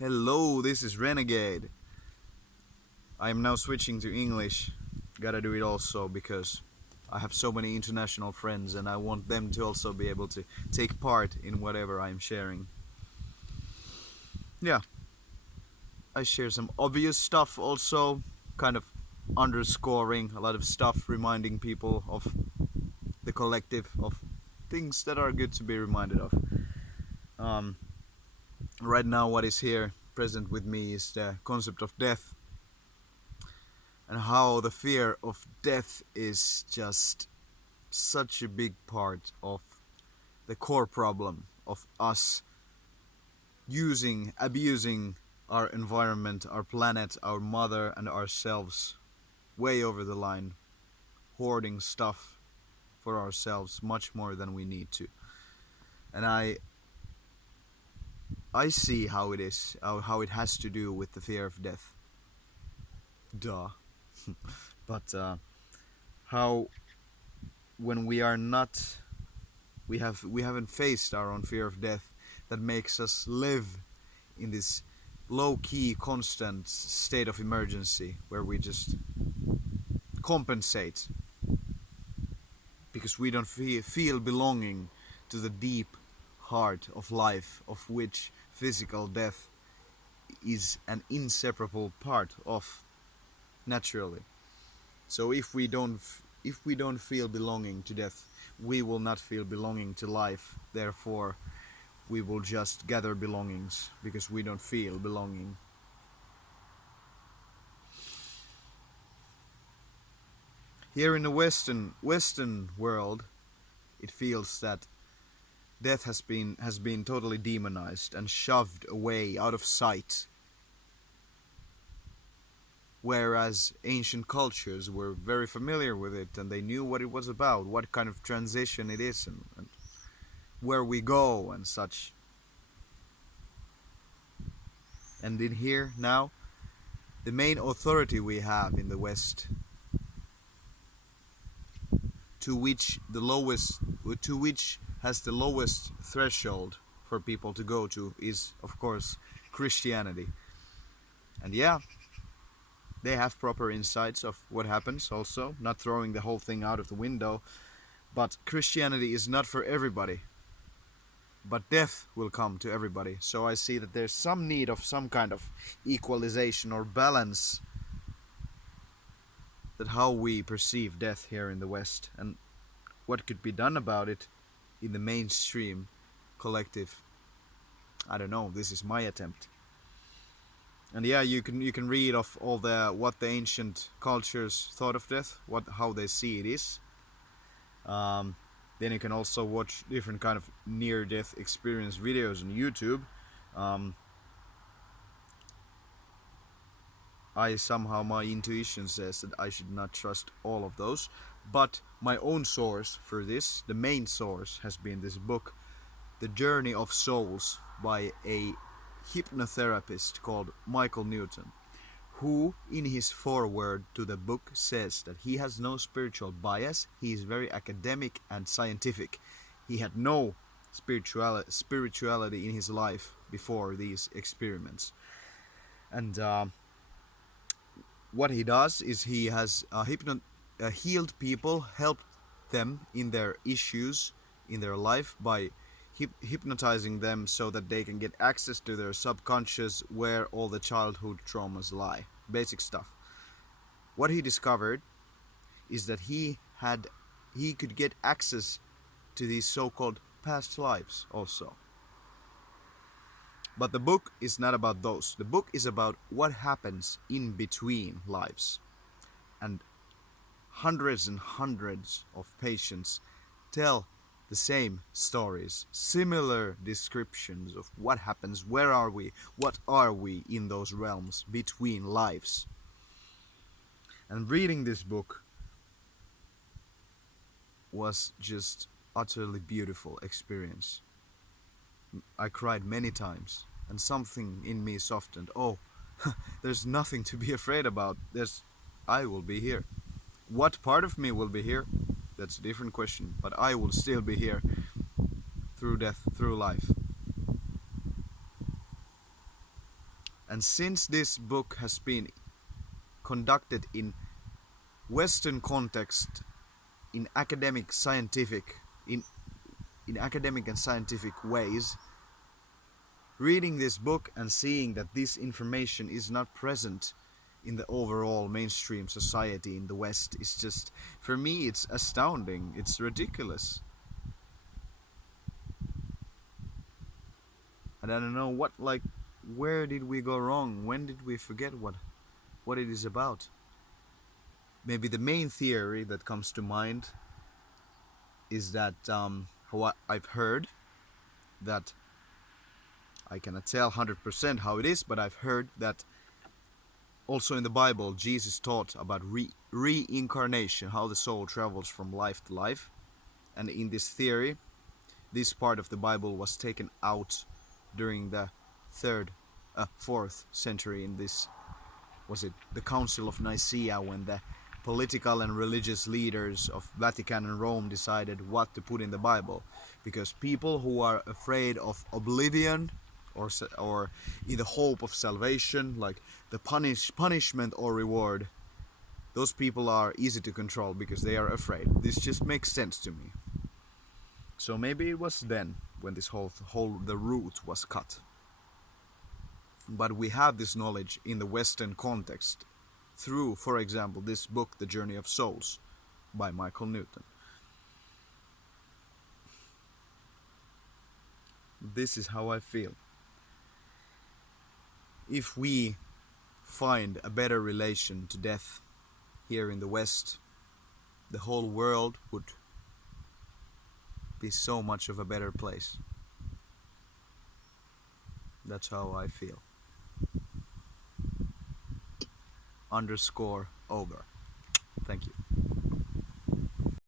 Hello, this is Renegade. I am now switching to English. Gotta do it also because I have so many international friends and I want them to also be able to take part in whatever I'm sharing. Yeah, I share some obvious stuff also, kind of underscoring a lot of stuff, reminding people of the collective, of things that are good to be reminded of. Um, right now, what is here present with me is the concept of death and how the fear of death is just such a big part of the core problem of us abusing our environment, our planet, our mother, and ourselves way over the line, hoarding stuff for ourselves much more than we need to. And I see how it is, how it has to do with the fear of death. Duh. But how when we are not we haven't faced our own fear of death that makes us live in this low key constant state of emergency where we just compensate because we don't feel belonging to the deep heart of life of which physical death is an inseparable part of naturally. So if we don't feel belonging to death, we will not feel belonging to life. Therefore, we will just gather belongings because we don't feel belonging. Here in the Western world, it feels that death has been totally demonized and shoved away out of sight. Whereas ancient cultures were very familiar with it and they knew what it was about, what kind of transition it is, and where we go and such. And in here now, the main authority we have in the West, to which the lowest, to which has the lowest threshold for people to go to, is of course Christianity. And yeah, they have proper insights of what happens also, not throwing the whole thing out of the window. But Christianity is not for everybody. But death will come to everybody. So I see that there's some need of some kind of equalization or balance that how we perceive death here in the West and what could be done about it in the mainstream collective. I don't know, this is my attempt. And yeah, you can read of all the what the ancient cultures thought of death, what how they see it is. Um, then you can also watch different kind of near-death experience videos on YouTube. Um, I somehow my intuition says that I should not trust all of those, but my own source for this, the main source, has been this book, The Journey of Souls, by a hypnotherapist called Michael Newton, who, in his foreword to the book, says that he has no spiritual bias, he is very academic and scientific. He had no spirituality in his life before these experiments. And what he does is he has healed people, helped them in their issues in their life by hypnotizing them so that they can get access to their subconscious where all the childhood traumas lie. Basic stuff. What he discovered is that he could get access to these so-called past lives also. But the book is not about those. The book is about what happens in between lives. And hundreds and hundreds of patients tell the same stories, similar descriptions of what happens, where are we, what are we in those realms between lives. And reading this book was just utterly beautiful experience. I cried many times and something in me softened. Oh, there's nothing to be afraid about. I will be here. What part of me will be here? That's a different question, but I will still be here through death, through life. And since this book has been conducted in Western context, in academic and scientific ways, reading this book and seeing that this information is not present in the overall mainstream society in the West is just, for me, it's astounding. It's ridiculous. And I don't know where did we go wrong? When did we forget what it is about? Maybe the main theory that comes to mind is that how I've heard that, I cannot tell 100% how it is, but I've heard that also in the Bible Jesus taught about reincarnation, how the soul travels from life to life. And in this theory, this part of the Bible was taken out during the 4th century in this, was it the Council of Nicaea, when the political and religious leaders of Vatican and Rome decided what to put in the Bible, because people who are afraid of oblivion or in the hope of salvation, like the punishment or reward, those people are easy to control because they are afraid. This just makes sense to me. So maybe it was then when this whole the root was cut. But we have this knowledge in the Western context through, for example, this book, The Journey of Souls by Michael Newton. This is how I feel. If we find a better relation to death here in the West, the whole world would be so much of a better place. That's how I feel. _ over.